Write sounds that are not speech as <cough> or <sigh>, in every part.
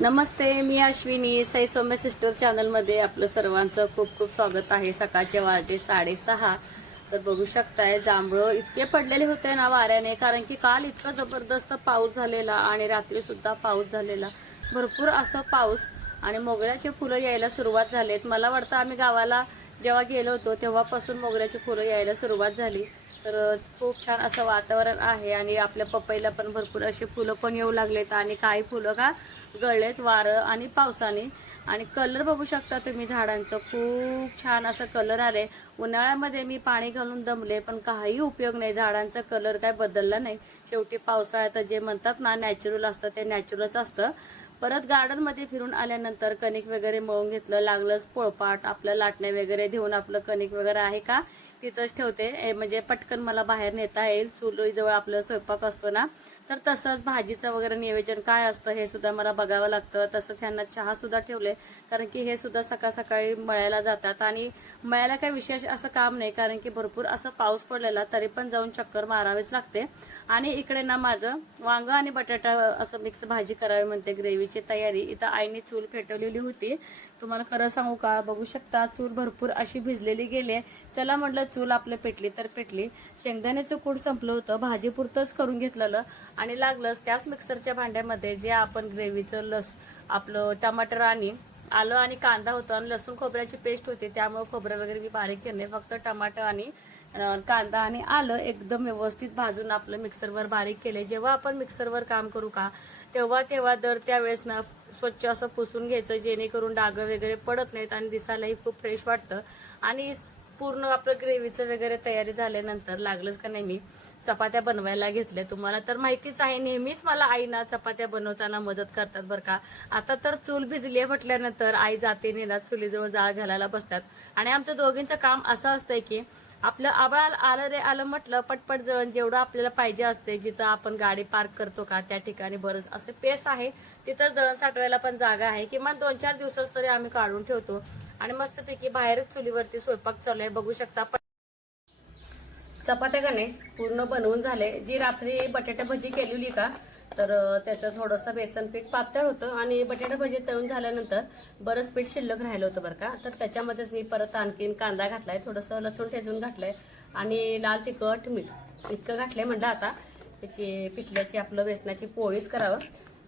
नमस्ते मी अश्विनी. साई सौम्य सिस्टर चॅनलमध्ये आपलं सर्वांचं खूप खूप स्वागत आहे. सकाळचे वाजले साडेसहा. तर बघू शकताय जांभळं इतके पडलेले होते ना वाऱ्याने कारण की काल इतका जबरदस्त पाऊस झालेला आणि रात्रीसुद्धा पाऊस झालेला. भरपूर असं पाऊस आणि मोगऱ्याचे फुलं यायला सुरुवात झालीत. मला वाटतं आम्ही गावाला जेव्हा गेलो होतो तेव्हापासून मोगऱ्याची फुलं यायला सुरुवात झाली. तर खूप छान असं वातावरण आहे आणि आपल्या पपईला पण भरपूर अशी फुलं पण येऊ लागलेत आणि काही फुलं का गळलेत वारं आणि पावसाने. आणि कलर बघू शकता तुम्ही झाडांचं. खूप छान असं कलर आले उन्हाळ्यामध्ये मी पाणी घालून दमले पण काही उपयोग नाही. झाडांचा कलर काय बदलला नाही. शेवटी पावसाळ्यात जे म्हणतात ना नॅचरल असतं ते नॅचरलच असतं. परत गार्डनमध्ये फिरून आल्यानंतर कणिक वगैरे मळून घेतलं लागलंच पोळपाट आपलं लाटणे वगैरे देऊन आपलं कणिक वगैरे आहे का? तिथंच ठेवते. ए, म्हणजे पटकन मला बाहेर नेता येईल. चुलीजवळ आपलं स्वयंपाक असतो ना तर तसंच भाजीचं वगैरे नियोजन काय असतं हे सुद्धा मला बघावं लागतं. तसंच ह्यांना चहा सुद्धा ठेवले कारण की हे सुद्धा सकाळ सकाळी मळायला जातात. आणि मळ्याला काही विशेष असं काम नाही कारण की भरपूर असं पाऊस पडलेला तरी पण जाऊन चक्कर मारावेच लागते. आणि इकडे ना माझं वांग आणि बटाटा असं मिक्स भाजी करावी म्हणते ग्रेव्हीची तयारी. इथं आईने चूल पेटवलेली होती. तुम्हाला खरं सांगू का? बघू शकता चूल भरपूर अशी भिजलेली गेली. चला म्हटलं चूल आपलं पेटली तर पेटली. शेंगदाण्याचं कूड संपलं होतं. भाजीपुरतंच करून घेतलेलं. आणि लागलंच त्याच मिक्सरच्या भांड्यामध्ये जे आपण ग्रेव्हीचं लस आपलं टमाटर आणि आलं आणि कांदा होता आणि लसूण खोबऱ्याची पेस्ट होती. त्यामुळे खोबरं वगैरे मी बारीक केले फक्त टमाटर आणि कांदा आणि आलं एकदम व्यवस्थित भाजून आपलं मिक्सरवर बारीक केले जेव्हा आपण मिक्सरवर काम करू का तेव्हा तेव्हा दर त्यावेळेस ना स्वच्छ असं पुसून घ्यायचं जेणेकरून डाग वगैरे पडत नाहीत आणि दिसायलाही खूप फ्रेश वाटतं. आणि पूर्ण आपलं ग्रेव्हीचं वगैरे तयारी झाल्यानंतर लागलंच का नाही मी चपात्या बनवायला घेतल्या. तुम्हाला तर माहितीच आहे नेहमीच मला आईना चपात्या बनवताना मदत करतात बरं का. आता तर चूल भिजली म्हटल्यानंतर आई जाते नेला चुलीजवळ जाळ घालायला बसतात. आणि आमच्या दोघींचं काम असं असतंय की आपलं आबाळ आलं रे आलं म्हटलं पटपट जळण जेवढं आपल्याला पाहिजे असते जिथं आपण गाडी पार्क करतो का त्या ठिकाणी बरंच असे पेस आहे. तिथं जळण साठवायला पण जागा आहे. किमान दोन चार दिवसच तरी आम्ही काढून ठेवतो. आणि मस्तपैकी बाहेरच चुलीवरती स्वयंपाक चालू आहे. बघू शकता चपात्या का नाही? पूर्ण बनवून झाले. जी रात्री बटाटा भजी केलेली का तर त्याचं थोडंसं बेसन पीठ पातळ होतं आणि बटाटा भजी तळून झाल्यानंतर बरंच पीठ शिल्लक राहिलं होतं बरं का. तर त्याच्यामध्येच मी परत आणखीन कांदा घातलाय थोडंसं लसूण ठेचून घातलंय आणि लाल तिखट मीठ इतकं घातलंय म्हणलं आता. त्याची पिठल्याची आपलं बेसनाची पोळीच करावं.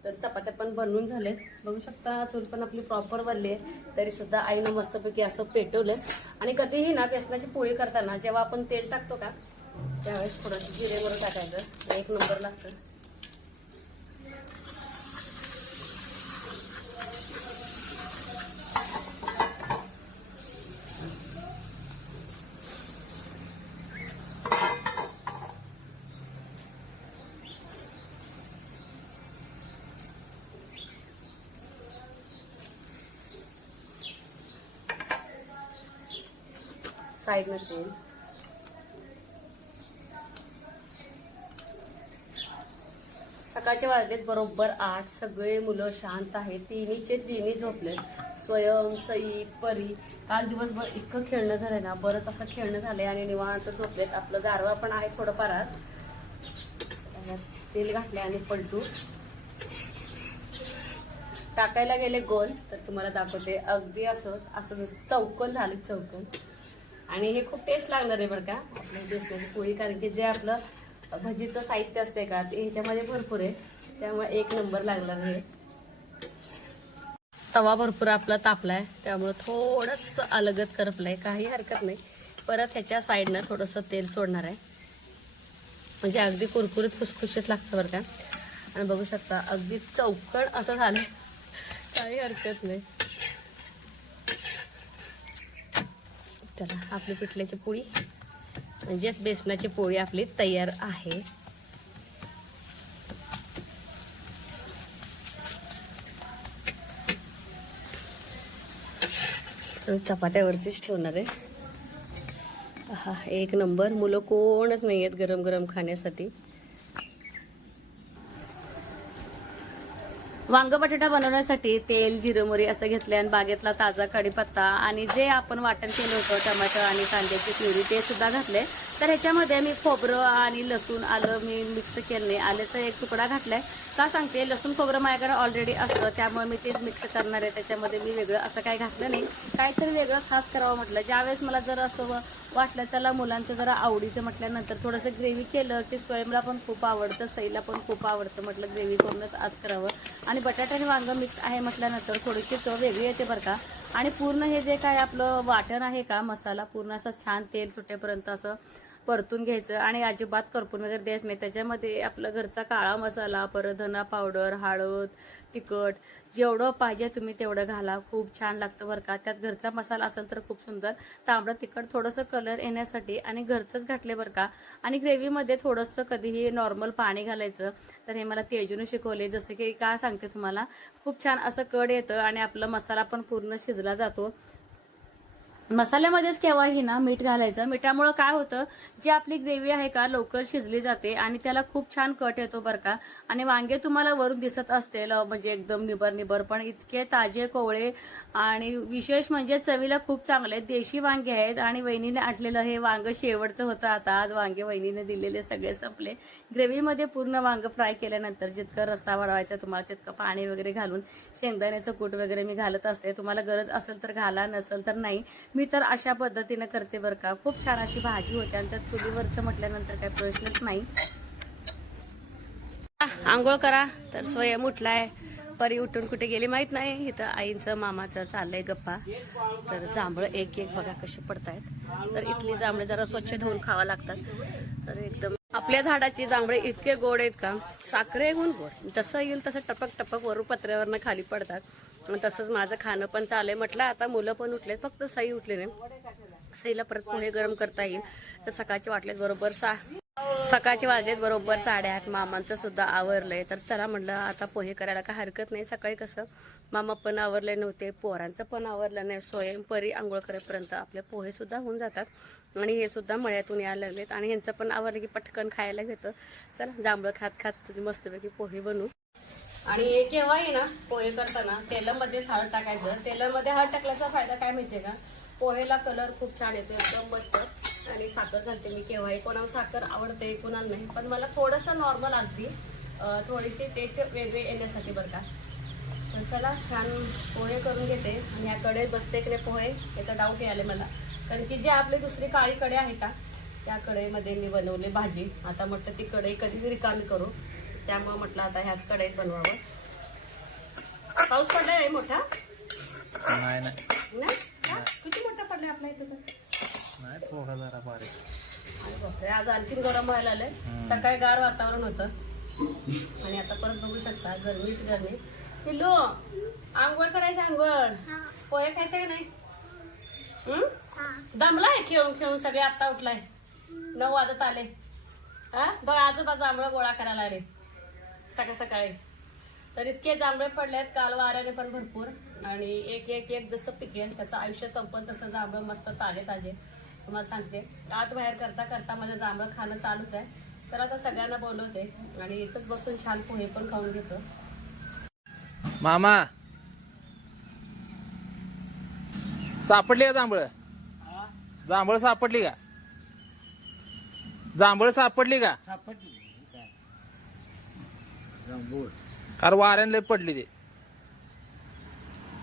तर चपात्या पण बनवून झाले बघू शकता चूल पण आपली प्रॉपर बनली आहे तरी सुद्धा आईनं मस्तपैकी असं पेटवलंय. आणि कधीही ना बेसनाची पोळी करताना जेव्हा आपण तेल टाकतो का त्यावेळेस थोडंसं जिरे टाकायचं. एक नंबर लागतं. साईडनं तेल सकाळच्या वाजलेत बरोबर आठ. सगळे मुलं शांत आहेत. तिन्हीचे तिन्ही झोपले स्वयं सई परी. काल दिवसभर इतकं खेळणं झालंय ना बरंच असं खेळणं झालंय आणि निवांत झोपलेत. आपलं गारवा पण आहे थोडंफार आज. तेल घातले आणि पलटू. टाकायला गेले गोल तर तुम्हाला दाखवते. अगदी असं असं जसं चौकन झाले चौकन. आणि हे खूप टेस्ट लागणार आहे बरं का. आपल्या बेसनाची पोळी कारण की जे आपलं भजीचं साहित्य असते का ते ह्याच्यामध्ये भरपूर आहे. त्यामुळे एक नंबर लागणार आहे. तवा भरपूर आपला तापलाय त्यामुळे थोडस अलगत करपलाय काही हरकत नाही. परत ह्याच्या साईडनं थोडंसं तेल सोडणार आहे. म्हणजे अगदी कुरकुरीत खुसखुशीत लागतं बरं का. आणि बघू शकता अगदी चौकड असं झालं. काही हरकत नाही. चला आपली पिठल्याची पोळी. म्हणजेच बेसनाची पोळी आपली तयार आहे. चपात्यावरतीच ठेवणार आहे. हा एक नंबर. मुलं कोणच नाही आहेत गरम गरम खाण्यासाठी. वांग बटाटा बनवण्यासाठी तेल जिरं मोरी असं घेतलं आणि बागेतला ताजा कढीपत्ता आणि जे आपण वाटण केलं होतं टमाटर आणि कांद्याची प्युरी ते सुद्धा घातले तर ह्याच्यामध्ये मी खोबरं आणि लसूण आलं मी मिक्स केलं आल्याचा एक तुकडा घातलाय. का सांगते? लसूण खोबरं माझ्याकडे ऑलरेडी असतं त्यामुळे मी तेच मिक्स करणार आहे. त्याच्यामध्ये मी वेगळं असं काही घातलं नाही. काहीतरी वेगळं खास करावं म्हटलं. ज्यावेळेस मला जर असं व- वाटलं त्याला मुलांचं जरा आवडीचं म्हटल्यानंतर थोडंसं ग्रेव्ही केलं ते स्वयंला पण खूप आवडतं सईला पण खूप आवडतं म्हटलं ग्रेव्ही करूनच आज करावं. आणि बटाटा आणि वांगं मिक्स आहे म्हटल्यानंतर थोडीशी चव वेगळी येते बरं का. आणि पूर्ण हे जे काय आपलं वाटण आहे का मसाला पूर्ण असं छान तेल सुटेपर्यंत असं परतून घ्यायचं आणि अजिबात करपून वगैरे द्यायचं नाही. त्याच्यामध्ये आपला घरचा काळा मसाला परत धना पावडर हळद तिखट जेवढं पाहिजे तुम्ही तेवढं घाला. खूप छान लागतं बरं का. त्यात घरचा मसाला असेल तर खूप सुंदर. तांबडं तिखट थोडंसं कलर येण्यासाठी आणि घरचंच घातले बरं का. आणि ग्रेव्हीमध्ये थोडंसं कधीही नॉर्मल पाणी घालायचं. तर हे मला तेजून शिकवले. जसं की का सांगते तुम्हाला? खूप छान असं कड येतं आणि आपला मसाला पण पूर्ण शिजला जातो. मसाल्यामध्येच केव्हाही ना मीठ घालायचं. मिठामुळे काय होतं जी आपली ग्रेव्ही आहे का लवकर शिजली जाते आणि त्याला खूप छान कट येतो बरं का. आणि वांगे तुम्हाला वरून दिसत असतील म्हणजे एकदम निबर निबर पण इतके ताजे कोवळे आणि विशेष म्हणजे चवीला खूप चांगले आहेत. देशी वांगे आहेत आणि वहिनीने आटलेलं हे वांगं शेवटचं होतं आता. आज वांगे वहिनीने दिलेले सगळे संपले. ग्रेव्हीमध्ये पूर्ण वांग फ्राय केल्यानंतर जितकं रस्सा वाढवायचा तुम्हाला तितकं पाणी वगैरे घालून शेंगदाण्याचं कूट वगैरे मी घालत असते. तुम्हाला गरज असेल तर घाला नसेल तर नाही. मी तर अशा पद्धतीनं करते बरं का. खूप छान अशी भाजी होते आणि त्यात चुलीवरचं म्हटल्यानंतर काही प्रश्नच नाही. आंघोळ करा. तर स्वयं उठलाय. परी उठून कुठे गेली माहीत नाही. इथं आईंचं मामाचं चाललंय गप्पा. तर जांभळं एक एक बघा कशी पडतायत. तर इथली जांभळे जरा स्वच्छ धुवून खावा लागतात. तर एकदम आपल्या झाडाची जांभळे इतके गोड आहेत का? साखरे होऊन गोड. जसं येईल तसं टपक टपक वरून पत्र्यावरनं खाली पडतात. तसंच माझं खाणं पण चाललंय. म्हटलं आता मुलं पण उठलेत फक्त सई उठले नाही. सईला परत पोहे गरम करता येईल. तर सकाळचे वाटलेत बरोबर सा सकाळचे वाजलेत बरोबर साडेआठ. मामांचं सुद्धा आवरलंय. तर चला म्हटलं आता पोहे करायला काय हरकत नाही. सकाळी कसं मामा पण आवरले नव्हते पोरांचं पण आवरलं नाही. स्वयंपरी आंघोळ करेपर्यंत आपले पोहे सुद्धा होऊन जातात. आणि हे सुद्धा मळ्यातून यायला लागलेत. आणि ह्यांचं पण आवरलं की पटकन खायला घेतं. चला जांभळं खात खात मस्तपैकी पोहे बनवू. आणि केव्हाही ना पोहे करताना. तेलामध्ये हळद टाकायचं. तेलामध्ये हळद टाकल्याचा फायदा काय माहितीये का? पोहेला कलर खूप छान येतो एकदम मस्त. आणि साखर घालते मी केव्हाही. कोणाला साखर आवडते कोणाला नाही. पण मला थोडंसं नॉर्मल अगदी थोडीशी टेस्ट वेगळी येण्यासाठी बरं का. तर चला छान पोहे करून घेते. आणि या कडे बसते की नाही पोहे याचा डाऊट यायला मला. कारण की जे आपली दुसरी काळी कडे आहे का त्या कढईमध्ये मी बनवली भाजी. आता म्हटलं ती कढई कधी रिकामी करू. त्यामुळे म्हटलं आता ह्याच कढईत बनवावं. पाऊस पडलाय रे मोठा? नाही नाही. नाही? का? किती मोठा पडलाय आपल्या इथं तर? नाही थोडा जरा बारीक. अरे बापरे, आज आणखीन गरम व्हायला आलंय. सकाळी गार वातावरण होतं. आणि आता परत बघू शकता गरमीच गरमी. पिल्लू आंघोळ करायचं आंघोळ. पोहे खायचे का नाही? हं? दमलाय खेळून खेळून सगळे आता उठलाय. नऊ वाजत आले. हा? बघ आजोबा जांभळं गोळा करायला आले. सकाळ सकाळी. तर इतके जांभळे पडलेत काल वाऱ्याने पण भरपूर. आणि एक एक एक जसं पिकेल त्याचं आयुष्य संपत तसं जांभळं मस्त ताजे ताजे. तुम्हाला सांगते. आत बाहेर करता करता माझं जांभळं खाणं चालूच आहे. तर आता सगळ्यांना बोलवते आणि इथंच बसून छान पोहे पण खाऊन घेतो. मामा. सापडली का जांभळ? जांभळ सापडली का? जांभळ सापडली का? काल वाऱ्यान लय पडली ती.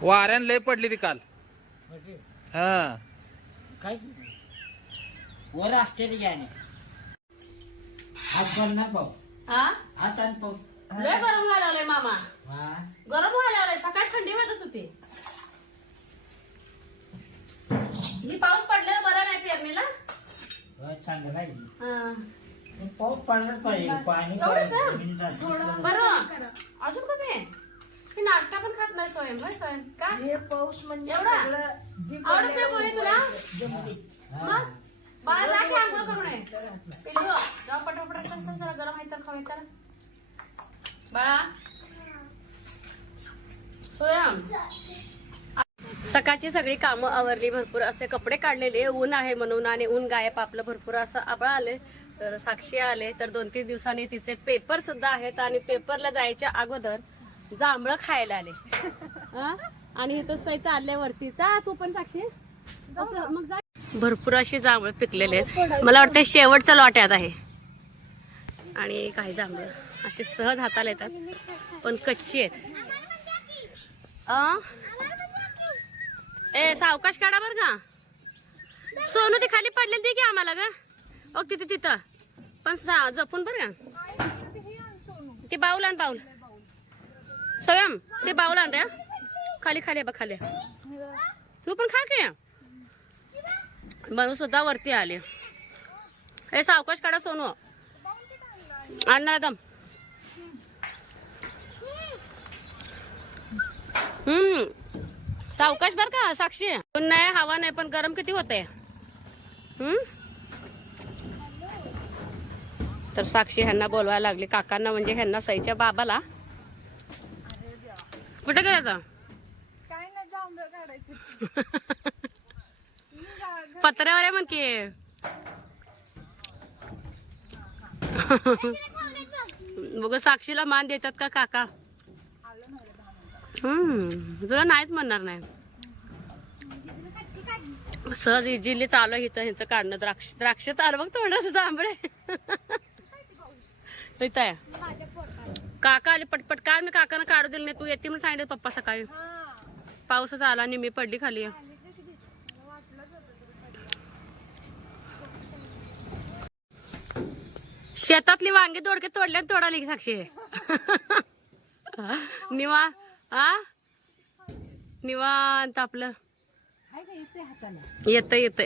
वाऱ्यान लय पडली ती काल. हा. काय? वर असते रे याने. आज पण ना पाऊस हा आज आणि पाऊस लय गरम व्हायला लागलंय मामा. हा. गरम व्हायला लागलंय. सकाळी थंडी वाजत होती. ही पाऊस पडल्यावर बरा नाही पेरणीला. चांगलं आहे हा. पाऊस पाहिजे पाणी एवढंच. बरं. अजून कमी आहे? नाश्ता पण खात नाही स्वयं होय स्वयं? का? हे पाऊस म्हणजे एवढा? सगळं आवडत नाही पोहे तुला? हा. मग? बाळा जा की आंघोळ करू नये पिल्लू जाऊ पटापट चल, चल, जरा गरम आहे तर खाऊ चला. बाळा. स्वयं. सकाळची सगळी कामं आवरली भरपूर असे कपडे काढलेले ऊन आहे म्हणून आणि ऊन गायब आपलं भरपूर असं आबळ आले तर साक्षी आले तर दोन तीन दिवसांनी तिचे पेपर सुद्धा आहेत आणि पेपरला जायच्या अगोदर जांभळं खायला आले. <laughs> हं? आणि इथं सई चालल्यावरती जा तू पण साक्षी. मग जा. भरपूर अशी जांभळं पिकलेले आहेत. मला वाटतं शेवटचा लॉट यात आहे आणि काही जांभळं असे सहज हाताला येतात पण कच्ची आहेत. आ? ए सावकाश काढा बरं का. सोनू ती खाली पडलेली ती की आम्हाला ग. अग तिथे तिथं. पण सा- जपून बरं का? ते बाऊल आण बाऊल. स्वयं ते बाऊल आण रे खाली खाली बघ खाली. तू पण खा की. बनू सुद्धा वरती आले. हे सावकाश काढा सोनू. आणणार दम. हम्म. सावकाश बर का साक्षी. नाही हवा नाही पण गरम किती होते हम्म? तर साक्षी ह्यांना बोलवायला लागली. काकांना म्हणजे ह्यांना सईच्या बाबाला. कुठे काढायची. <laughs> पत्र्यावर आहे म्हण की. <laughs> बघ साक्षीला मान देतात का काका? हम्म तुला नाहीच म्हणणार नाही. सहज इजिली चालू इथं ह्यांचं काढणं. द्राक्ष द्राक्ष चालू बघ तोंडाचं जांभळे. <laughs> इथं काका आले पटपट काय मी काकानं काढू दिलं नाही? तू येते म्हणून सांगितलं पप्पा सकाळी. पाऊसच आला आणि मी पडली खाली. शेतातली वांगी तोडके तोडले तोडाली की साक्षी. निवा आ? निवांत आपलं. येत येत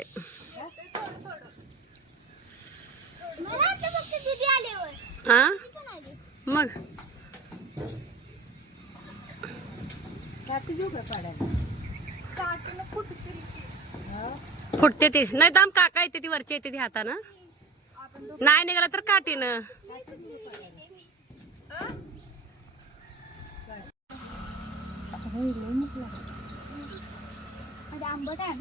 हा? मग. फुटते ती. नाही दाम काका येते ती वरची येते ती हातानं. नाही निघाला तर काठीनं. आंबट आहे.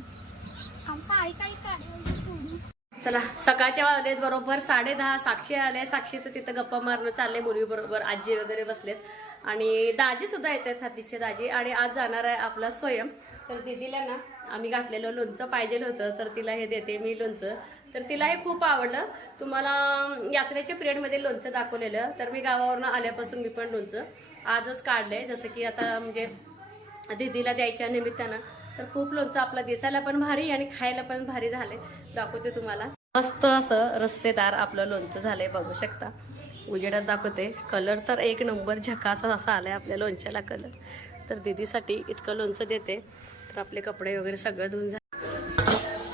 काळी काळी काढी चला सकाळच्या वाजलेत बरोबर साडे दहा साक्षी आले. साक्षीचं तिथं गप्पा मारणं चाललंय मुली बरोबर आजी वगैरे बसलेत. आणि दाजी सुद्धा येत आहेत हातीचे दाजी. आणि आज जाणार आहे आपला स्वयं. तर दिदीला ना आम्ही घातलेलं लोणचं पाहिजे होतं तर तिला हे देते मी लोणचं. तर तिला हे खूप आवडलं. तुम्हाला यात्रेच्या पिरियडमध्ये लोणचं दाखवलेलं. तर मी गावावरनं आल्यापासून मी पण लोणचं आजच काढलं आहे जसं की आता म्हणजे दीदीला द्यायच्या निमित्तानं तर खूप लोणचं आपलं दिसायला पण भारी आणि खायला पण भारी झाले. दाखवते तुम्हाला. मस्त असं रस्सेदार आपलं लोणचं झालंय बघू शकता. उजेडात दाखवते. कलर तर एक नंबर झकासा असा आलाय आपल्या लोणच्याला कलर. तर दीदीसाठी इतकं लोणचं देते. तर आपले कपडे वगैरे सगळं धुवून झाले.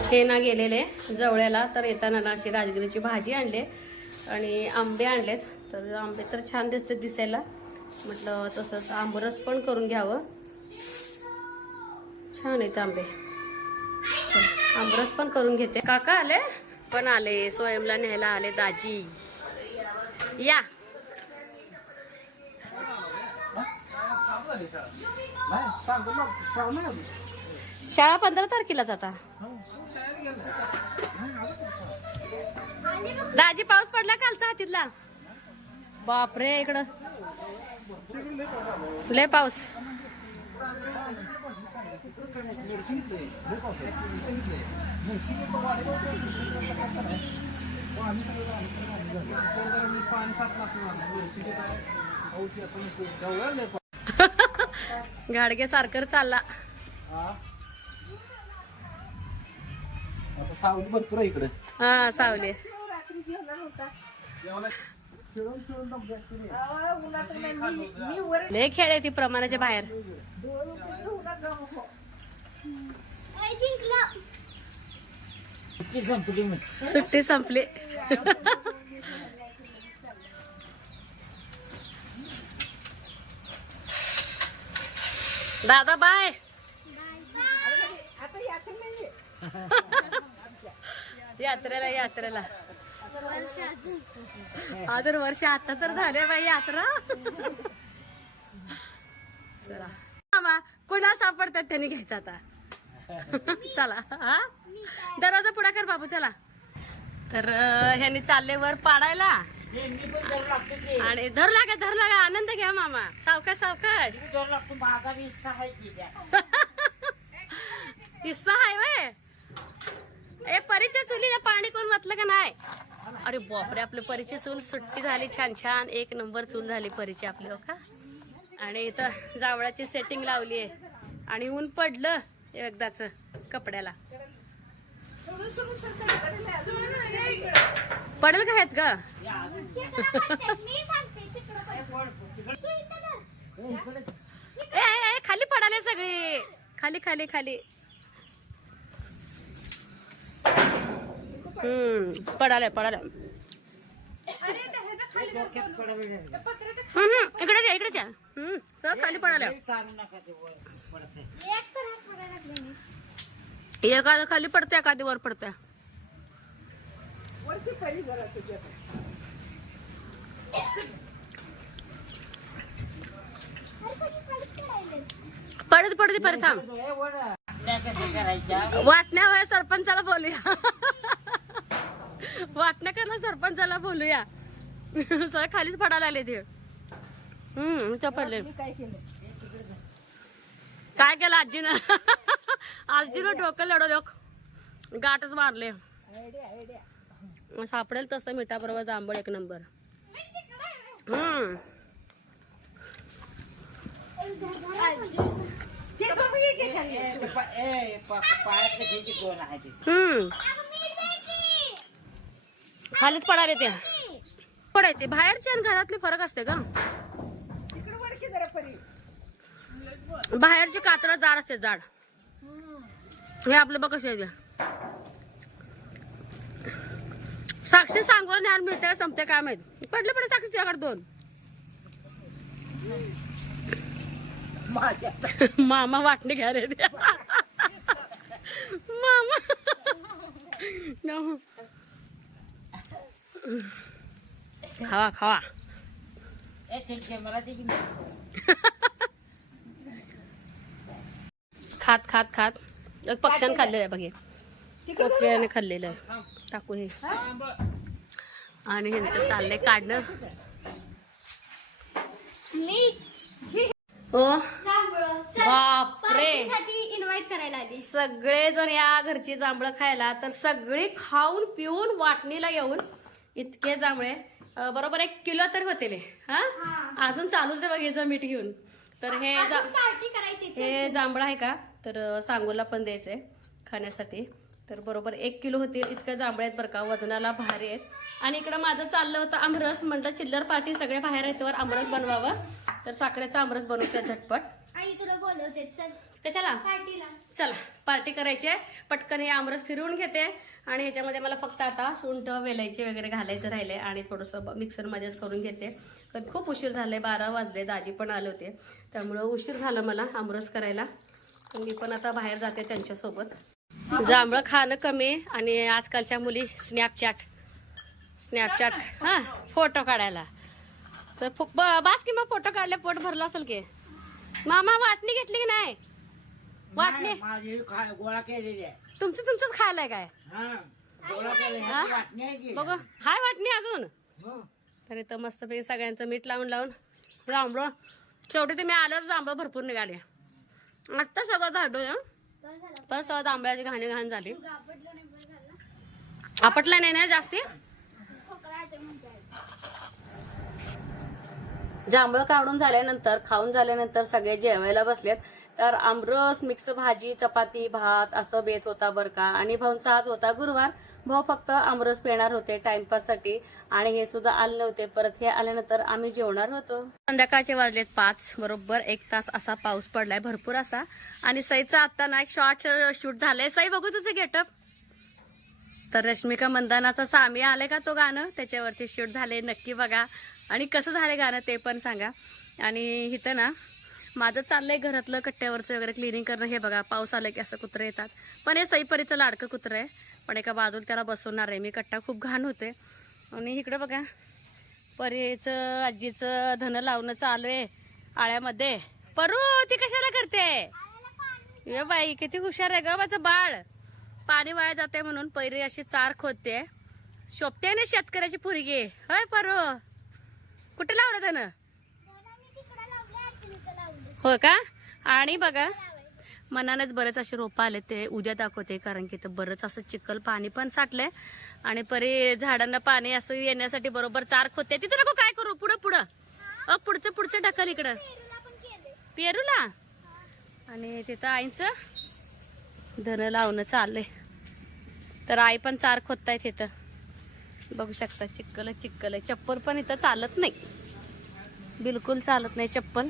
हे ना गेलेले जवळ्याला तर येताना ना अशी राजगिरीची भाजी आणली आणि आंबे आणलेत. तर आंबे तर छान दिसते दिसायला. म्हटलं तसंच आंबरस पण करून घ्यावं. छान आहेत आंबे. चल, आंबरस पण करून घेते. काका आले? पण आले स्वयंला न्यायला आले दाजी. या. शाळा पंधरा तारखेला जाता. दाजी पाऊस पडला कालचा हातीतला? बापरे इकडं. लय पाऊस. <laughs> गाडगे सारखं चालला. सावली भरपूर इकडे. हा सावली. लय खेळ आहे ती प्रमाणाच्या बाहेर. सुट्टी संपली. दादा बाय <laughs> यात्रेला यात्रेला. अजून वर्ष आता तर झाले बाई यात्रा. चला. मामा कुणा सापडतात त्यांनी घ्यायचं आता? चला हा? दरवाजा पुढा कर बाबू चला. तर अं, ह्यांनी चालले वर पाडायला. आणि धर लागा धर लागा आनंद घ्या मामा. सावकाश सावकाश. <laughs> हिस्सा आहे वय. ए परीच्या चुलीला पाणी कोण वाचलं का नाही? अरे बापरे आपले परिचय चूल सुट्टी झाली छान छान. एक नंबर चूल झाली परिचय आपली हो का? आणि इथं जावळाची सेटिंग लावली आहे आणि ऊन पडलं एकदाच कपड्याला. पडेल का आहेत का ए, ए, ए, खाली पडाले सगळी. खाली खाली खाली हम्म पडाले पडाले हम्म, हम्म, इकडे जा इकडे जा हम्म सर खाली पडाले चालू हम्म. पडालाय पडालाय. इकडेच या इकडेच या हम्म. सर खाली पडाले एखादं खाली पडते एखादी वर पडते पडत पडते परत थांब. वाटण्या सरपंचाला बोलूया. <laughs> वाटण्या करणं सरपंचाला बोलूया सगळं खालीच पडायला आले ते हम्म पडले काय केलं आजीनं आजीनं डोकं लढवलं गाठच मारले सापडेल तसं मिठाबरोबर जांभळ एक नंबर. हम्म ए, ते पा- ए, पा- पायात कशाची कोण आहे ते हम्म अगं मी दे की. खालीच पडाले ते. पडायचे बाहेरचे आणि घरातले फरक असते का बाहेरची कात्र जाड असते जाड. हे आपलं बघ कसे साक्षी सांगून ज्ञान मिळते संपते काय माहीत. पडले पडले साक्षी तुझ्याकडे दोन. मामा वाटणे घ्या रे. मामा. खावा खावा. खात खात खात. एक पक्ष्यानं खाल्लेलं आहे बघे कोकऱ्याने खाल्लेलं आहे. टाकू हे. आणि ह्यांचं चाललंय काढणं. हो बापरे. सगळेजण या घरची जांभळं खायला तर सगळी खाऊन पिऊन वाटणीला येऊन इतके जांभळे. बरोबर एक किलो तरी होते हा. अजून चालूच आहे बघायचं मीठ घेऊन. तर हे जा. हे जांभळं आहे का? तर सांगोला पण द्यायचंय खाण्यासाठी. तर बरोबर एक किलो होतील. इतकं जांभळे आहेत बरं का. वजनाला भारी आहेत. आणि इकडं माझं चाललं होतं आमरस. म्हटलं चिल्लर पार्टी सगळे बाहेर येतवर आमरस बनवावं. तर साखरेचा आमरस बनवते झटपट. आई तुला बोलवते. चल. कशाला? चला पार्टी करायची आहे. पटकन हे आमरस फिरवून घेते. आणि ह्याच्यामध्ये मला फक्त आता सुंठ वेलायचे वगैरे घालायचं राहिले आणि थोडंसं मिक्सरमध्येच करून घेते. कारण खूप उशीर झाले बारा वाजले दाजी पण आले होते. त्यामुळं उशीर झाला मला आमरस करायला. मी पण आता बाहेर जाते त्यांच्यासोबत. जांभळं खाणं कमी आणि आजकालच्या मुली स्नॅपचॅट स्नॅपचॅट हां फोटो काढायला. तर बास की मग फोटो काढले पोट भरलं असेल की. मामा वाटणी घेतली की नाही? वाटणी गोळा केलेली आहे. तुमचं तुमचंच खायलाय काय? हा. बघ. हाय वाटणी अजून? हो. तर इथं मस्तपैकी सगळ्यांचं मीठ लावून लावून जांभळं. शेवटी तुम्ही आल्यावर जांभळं भरपूर निघाले. आत्ता सगळं झाडू परत सगळं जांभळाची घाणी घाण झाली. तू आपटलं नाही ना जास्ती. जांभळं काढून झाल्यानंतर खाऊन झाल्यानंतर सगळे जेवायला बसलेत. तर आमरस मिक्स भाजी चपाती भात असं बेत होता बरं का. आणि भाऊंचा आज होता गुरुवार. भाऊ फक्त आमरस पिणार होते टाइमपाससाठी आणि हे सुद्धा आले नव्हते. परत हे आल्यानंतर आम्ही जेवणार होतो. संध्याकाळचे वाजलेत पाच बरोबर एक तास असा पाऊस पडलाय भरपूर असा. आणि सईचा आता ना एक शॉर्ट शूट झालंय. सई बघू तुझं गेटअप तर रश्मिका मंदानाचा सामी आले का तो गाणं? त्याच्यावरती शूट झाले नक्की बघा. आणि कसं झाले गाणं ते पण सांगा. आणि इथं ना माझं चाललंय घरातलं कट्ट्यावरचं वगैरे क्लिनिंग करणं. हे बघा पाऊस आलं की असं कुत्रं येतात. पण हे सईपरीचं लाडकं कुत्रं आहे. पण एका बाजूला त्याला बसवणार आहे. मी कट्टा खूप घाण होते. आणि इकडं बघा परीचं आजीचं धन लावणं चालू आहे आळ्यामध्ये. परू ती कशाला करते? ये बाई किती हुशार आहे ग माझं बाळ. पाणी वाया जाते म्हणून पैरी अशी चार खोदते. शोभते ना शेतकऱ्याची पुरगी. होय परो. कुठे लावलं त्यानं हो का आणि बघा मनानेच बरेच असे रोपं आले ते. उद्या दाखवते कारण की इथं बरंच असं चिखल पाणी पण साठलंय. आणि परी झाडांना पाणी असं येण्यासाठी बरोबर चार खोते तिथं नको काय करू पुढं पुढं. अ पुढचं पुढचं ढकल इकडं. पेरूला? आणि तिथं आईचं धन लावणं चाललंय. तर आई पण चार खोदतायत तिथं बघू शकता चिक्कल चिक्कल आहे चप्पल पण इथं चालत नाही. बिलकुल चालत नाही चप्पल.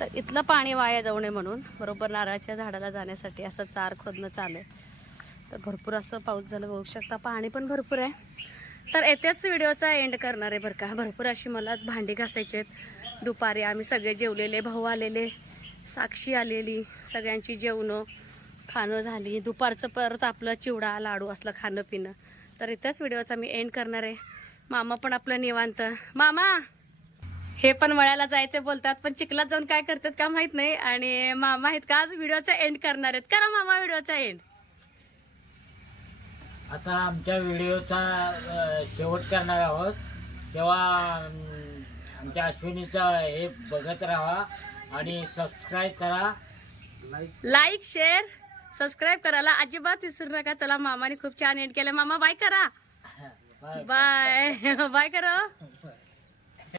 तर इथलं पाणी वाया जाऊ नये म्हणून बरोबर नारळाच्या झाडाला जाण्यासाठी असं चार खोदणं चालू आहे. तर भरपूर असं पाऊस झालं बघू शकता पाणी पण भरपूर आहे. तर येत्याच व्हिडिओचा एंड करणार आहे बरं का. भरपूर अशी मला भांडी घासायची आहेत. दुपारी आम्ही सगळे जेवलेले भाऊ आलेले साक्षी आलेली सगळ्यांची जेवणं खाणं झाली. दुपारचं परत आपलं चिवडा लाडू असलं खाणं पिणं तर इथंच व्हिडिओचा मी एंड करणार आहे. मामा पण आपलं निवांत. मामा! हे पण मळ्याला जायचे बोलतात पण चिखलात जाऊन काय करतात का माहीत नाही. आणि मामा आहेत का आज व्हिडिओचा एंड करणार आहेत. करा मामा व्हिडिओचा एंड आता आमच्या व्हिडिओचा शेवट करणार आहोत. तेव्हा आमच्या अश्विनीचा हे बघत राहा आणि सबस्क्राईब करा. लाईक शेअर सबस्क्राईब करायला अजिबात विसरू नका. चला मामाने खूप छान एंड केलं. मामा बाय करा. <laughs> बाय बाय <laughs> करा. <laughs>